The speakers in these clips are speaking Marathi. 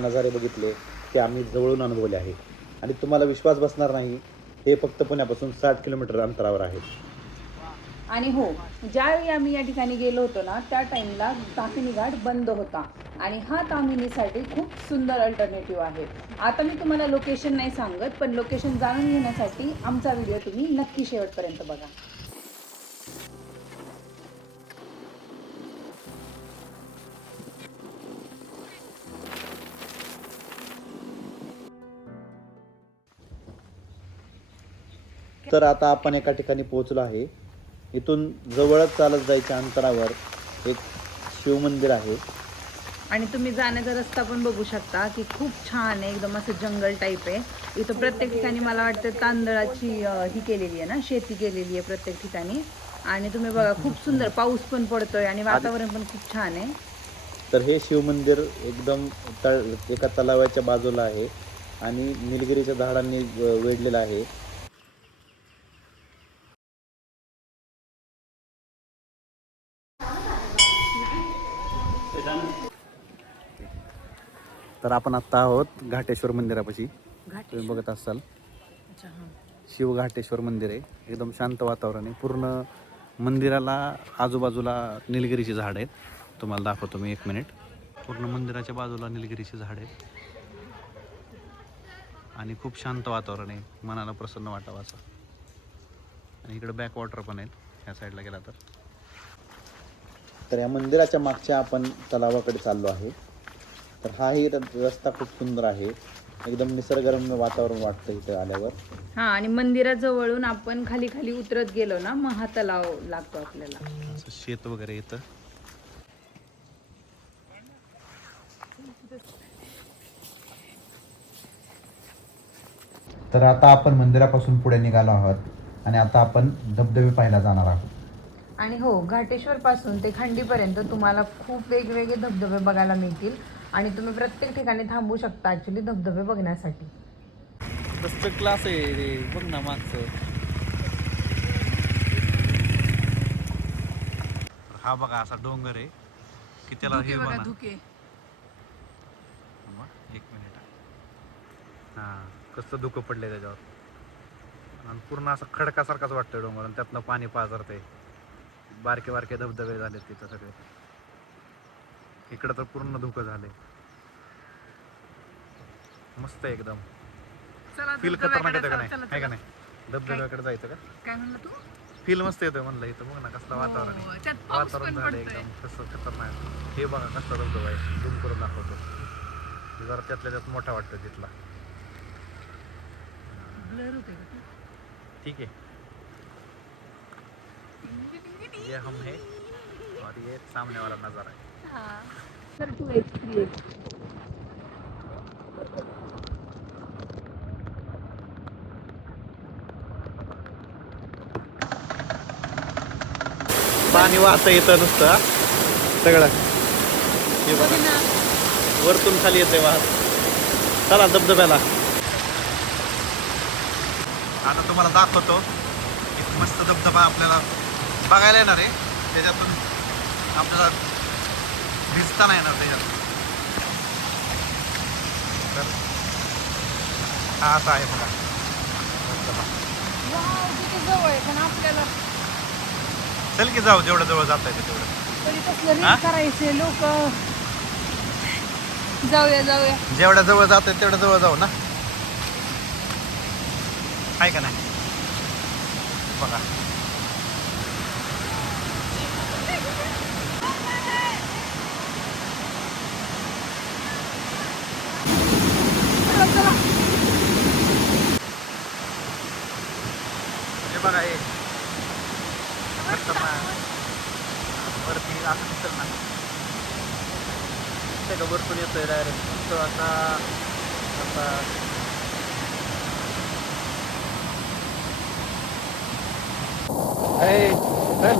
आता नजारे बघितले ते आम्ही जवळून अनुभवले आहे आणि तुम्हाला विश्वास बसणार नाही, हे फक्त पुण्यापासून 60 किलोमीटर अंतरावर आहे. आणि हो, ज्यावेळी आम्ही या ठिकाणी गेलो होतो ना, त्या टाईमला ताम्हिणी घाट बंद होता आणि हा ताम्हिणीसाठी खूप सुंदर अल्टरनेटिव्ह आहे. आता मी तुम्हाला लोकेशन नाही सांगत, पण लोकेशन जाणून घेण्यासाठी आमचा व्हिडिओ तुम्ही नक्की शेवटपर्यंत बघा. तर आता आपण एका ठिकाणी पोहोचलो आहे. इथून जवळच चालत जायच्या अंतरावर एक शिवमंदिर आहे. आणि तुम्ही जाण्याचा रस्ता पण बघू शकता की खूप छान आहे, एकदम असं जंगल टाईप आहे. इथं प्रत्येक ठिकाणी मला वाटतं तांदळाची ही केलेली आहे ना, शेती केलेली आहे प्रत्येक ठिकाणी. आणि तुम्ही बघा खूप सुंदर पाऊस पण पडतोय आणि वातावरण पण खूप छान आहे. तर हे शिवमंदिर एकदम एका तलावाच्या बाजूला आहे आणि निलगिरीच्या झाडांनी वेढलेलं आहे. तर आपण आत्ता आहोत घाटेश्वर मंदिरापाशी. तुम्ही बघत असाल शिव घाटेश्वर मंदिर आहे. एकदम शांत वातावरण आहे. पूर्ण मंदिराला आजूबाजूला निलगिरीची झाड आहेत. तुम्हाला दाखवतो मी 1 मिनिट. पूर्ण मंदिराच्या बाजूला निलगिरीची झाड आहेत आणि खूप शांत वातावरण आहे, मनाला प्रसन्न वाटावं असं. आणि इकडे बॅक वॉटर पण आहेत ह्या साईडला गेला तर या मंदिराच्या मागच्या आपण तलावाकडे चाललो आहे. तर हाही रस्ता खूप सुंदर आहे. एकदम निसर्गरम्य वातावरण वाटतं इथे आल्यावर. हा, आणि मंदिराजवळून आपण खाली खाली उतरत गेलो ना, मग हा तलाव लागतो आपल्याला. असं शेत वगैरे येतं. तर आता आपण मंदिरापासून पुढे निघालो आहोत आणि आता आपण धबधबे पाहायला जाणार आहोत. आणि हो, घाटेश्वर पासून ते खंडीपर्यंत तुम्हाला खूप वेगवेगळे धबधबे बघायला मिळतील आणि तुम्ही प्रत्येक ठिकाणी थांबू शकता ॲक्च्युली धबधबे बघण्यासाठी. कसं क्लास आहे रे, बघ ना मागचं. हा बघा असा डोंगर आहे की त्याला हे बघा धुके. 1 मिनिट. हां, कसं धुकं पडलंय त्याच्यावर आणि पूर्ण असं खडकासारखाच वाटतंय डोंगर आणि त्यातनं पाणी पाझरतंय. बारके बारके धबधबे झालेत तिथं सगळे. इकडं तर पूर्ण धुकं झालंय. मस्त आहे एकदम. फील खतरनाक येतं का नाही, आहे का नाही? धबधब्याकडे जायचं का? काय म्हणलं तू? फील मस्त येतं म्हणलं. इथं बघ ना कसलं वातावरण आहे. वातावरण झालं एकदम कसं खतरनाक. हे बघा कसला धबधबा आहे, झूम करून दाखवतो. जरा त्यातल्या त्यात मोठा वाटतो तिथला. ब्लर होते का? ठीक है, ये हम है और ये सामने वाला नज़ारा है. हाँ. तर 2x 3x. पाणी वाहतं येतं नुसतं सगळं. हे बघा वरतून खाली येते वाहत. चला धबधब्याला. आता तुम्हाला दाखवतो एक मस्त धबधबा आपल्याला बघायला येणार आहे. त्याच्यातून आपल्याला भिजता नाही येणार त्याच्यात. तर हा असा आहे बघा धबधबा. किती जवळ आहे पण आपल्याला चल की जाऊ, जेवढं जवळ जाता येते तेवढं. तरी कसलं रील करायचे लोक. जाऊया जाऊया. जेवढ्या जवळ जात आहे तेवढ्या जवळ जाऊ ना, आहे का नाही? बघा हे बघा हे वरती असं दिसेल ना, ते का वरतून येतोय डायरेक्ट असा असा. चल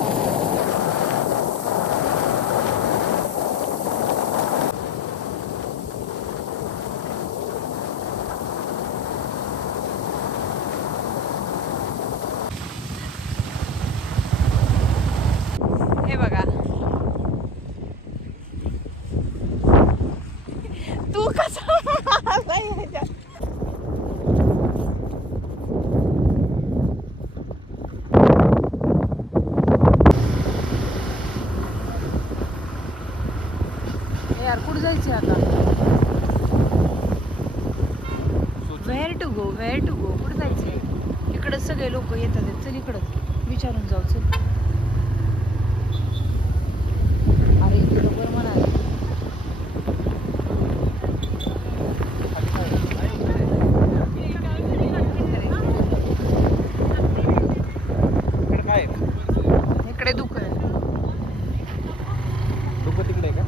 हे बघा तू कसा आलाय ह्याच्यात? ए यार कुठं जायचं आता? वेअर टू गो कुठं जायचंय? इकडं सगळे लोक येतात आहेत. चल इकडं विचारून जाऊ. चल अरे इकडं बरोबर म्हणाले. इकडे काय आहे? इकडे दुःख आहे. डोकं तिकडे आहे का?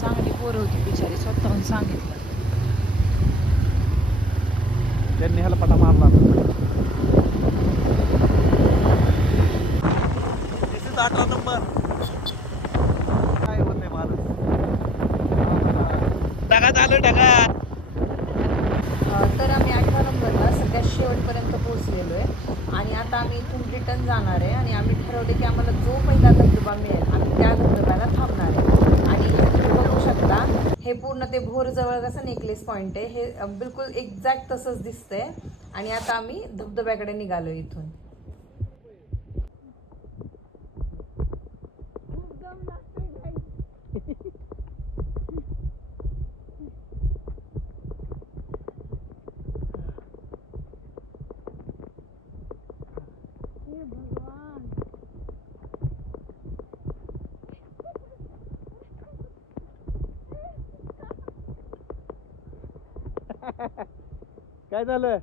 चांगली पोरं होती बिचारी, स्वतःहून सांगितलं. त्यांनी ह्याला पटा मारला. This is 18 number. काय होतंय माझं? ढगात आलो ढगात. तर आम्ही 18 नंबरला सगळ्यात शेवटपर्यंत पोहोचलेलो आहे आणि आता आम्ही इथून रिटर्न जाणार आहे आणि आम्ही ठरवले की आम्हाला जो पहिला धबधबा मिळेल आम्ही त्या धबधब्याला थांबणार आहे. आणि हे तुम्ही बघू शकता, हे पूर्ण ते भोरजवळ कसं नेकलेस पॉईंट आहे, हे बिलकुल एक्झॅक्ट तसंच दिसतंय. आणि आता आम्ही धबधब्याकडे निघालो इथून. काय झालं?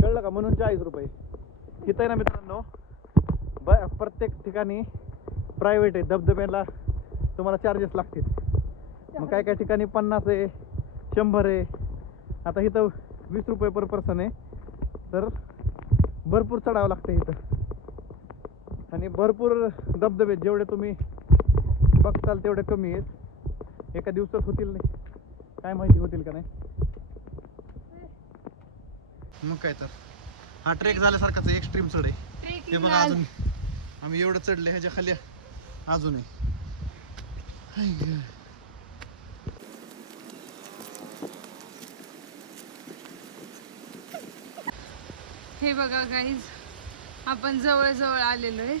कळलं का? म्हणून 40 रुपये. इथं आहे ना मित्रांनो, प्रत्येक ठिकाणी प्रायव्हेट आहे. धबधब्याला तुम्हाला चार्जेस लागतील. मग काय काय ठिकाणी 50 आहे, 100 आहे. आता इथं 20 रुपये पर पर्सन आहे. तर भरपूर चढावं लागतं इथं. आणि भरपूर धबधबे जेवढे तुम्ही बघताल तेवढे कमी आहेत. एका दिवसात होतील नाही, काय माहिती होतील का नाही. मग काय तर हा ट्रेक झाल्यासारखाच एक्स्ट्रीम चढ आहे. हे बघा अजून आम्ही एवढं चढले, ह्याच्या खाली अजून आहे. हे बघा गाईज, आपण जवळ आलेलो आहे.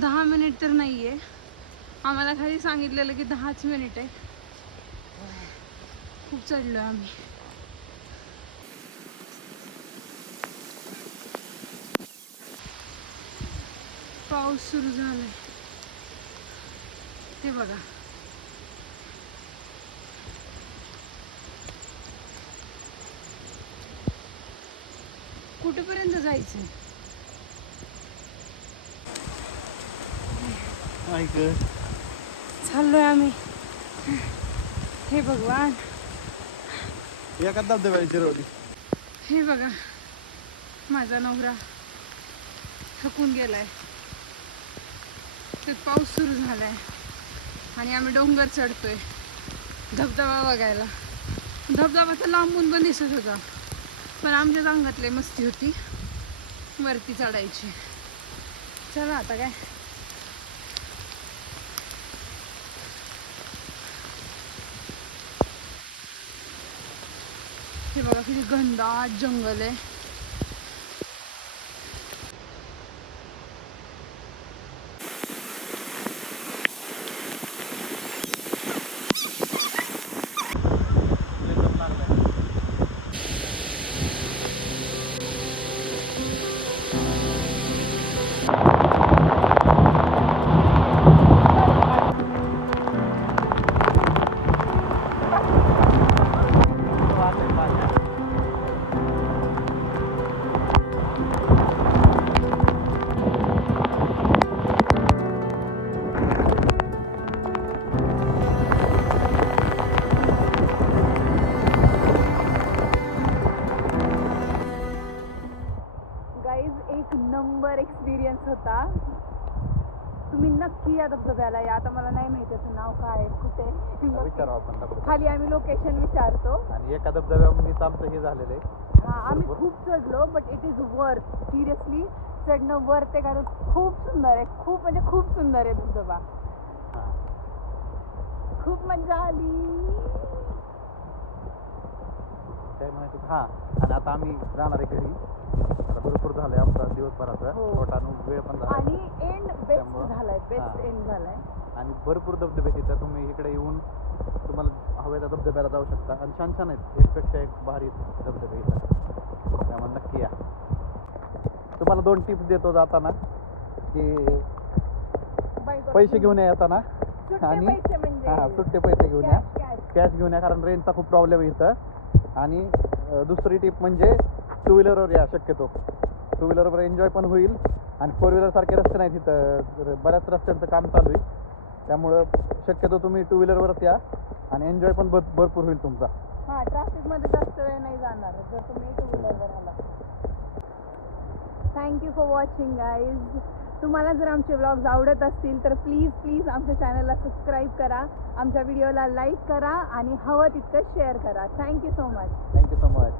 10 मिनिट तर नाहीये, आम्हाला खाली सांगितलेलं की 10च मिनिट आहे. खूप चढलोय आम्ही. पाऊस सुरू झालाय, हे बघा. कुठेपर्यंत जायचं? चाललोय आम्ही. हे भगवान, एका धबधब्याची जिरवली. हे बघा, माझा नवरा थकून गेलाय. ते पाऊस सुरू झालाय आणि आम्ही डोंगर चढतोय धबधबा बघायला. धबधबा तर लांबून पण दिसत होता, पण आमच्या अंगातले मस्ती होती वरती चढायची. चला आता काय, हे बघा किती घनदाट जंगल आहे. एक नंबर एक्सपिरियन्स होता. तुम्ही नक्की या धबधब्याला या. आता मला नाही माहिती त्याचं नाव काय आहे, कुठे विचारावं आपण धबधबा. खाली आम्ही लोकेशन विचारतो. आणि एका धबधब्यामुळेच आमचं हे झालेलं आहे. हा आम्ही खूप चढलो, but it is worth, seriously चढणं वर्थ आहे, कारण खूप सुंदर आहे, खूप म्हणजे खूप सुंदर आहे धबधबा. हा. खूप मजा आली. काय म्हणायचं, हा. आणि आता आम्ही जाणार आहे घरी. आता भरपूर झालंय आमचा दिवसभराचा हो. छोटानु वेळ पण झाला आणि एंड बेस्ट त्यामुळं- झालाय, बेस्ट हा. एंड झालाय. आणि भरपूर धबधबे तिथं तुम्ही इकडे येऊन तुम्हाला हव्या त्या धबधब्याला जाऊ शकता. आणि छान छान आहेत, एकपेक्षा एक भारी धबधबे इथं. त्यामुळे नक्की या. तुम्हाला 2 टिप्स देतो जाताना की पैसे घेऊन या येताना. सुट्टे आणि पैसे म्हणजे हां सुट्टे पैसे घेऊन या, कॅश. कॅश घेऊन या, कारण रेंजचा खूप प्रॉब्लेम आहे इथं. आणि दुसरी टिप म्हणजे 2 व्हीलरवर या शक्यतो. 2 व्हीलरवर एन्जॉय पण होईल. आणि 4 व्हीलरसारखे रस्ते नाहीत इथं, बऱ्याच रस्त्यांचं काम चालू आहे. त्यामुळं शक्यतो तुम्ही 2 व्हीलरवरच या आणि एन्जॉय पण भरपूर होईल तुमचा. हा ट्रॅफिकमध्ये जास्त वेळ नाही जाणार जर तुम्ही टू व्हीलरवर आला. Thank you for watching guys. तुम्हाला जर आमचे व्लॉग्स आवडत असतील तर प्लीज आमच्या चॅनलला सबस्क्राईब करा, आमच्या व्हिडिओला लाईक करा आणि हवं तितकं शेअर करा. Thank you so much. Thank you so much.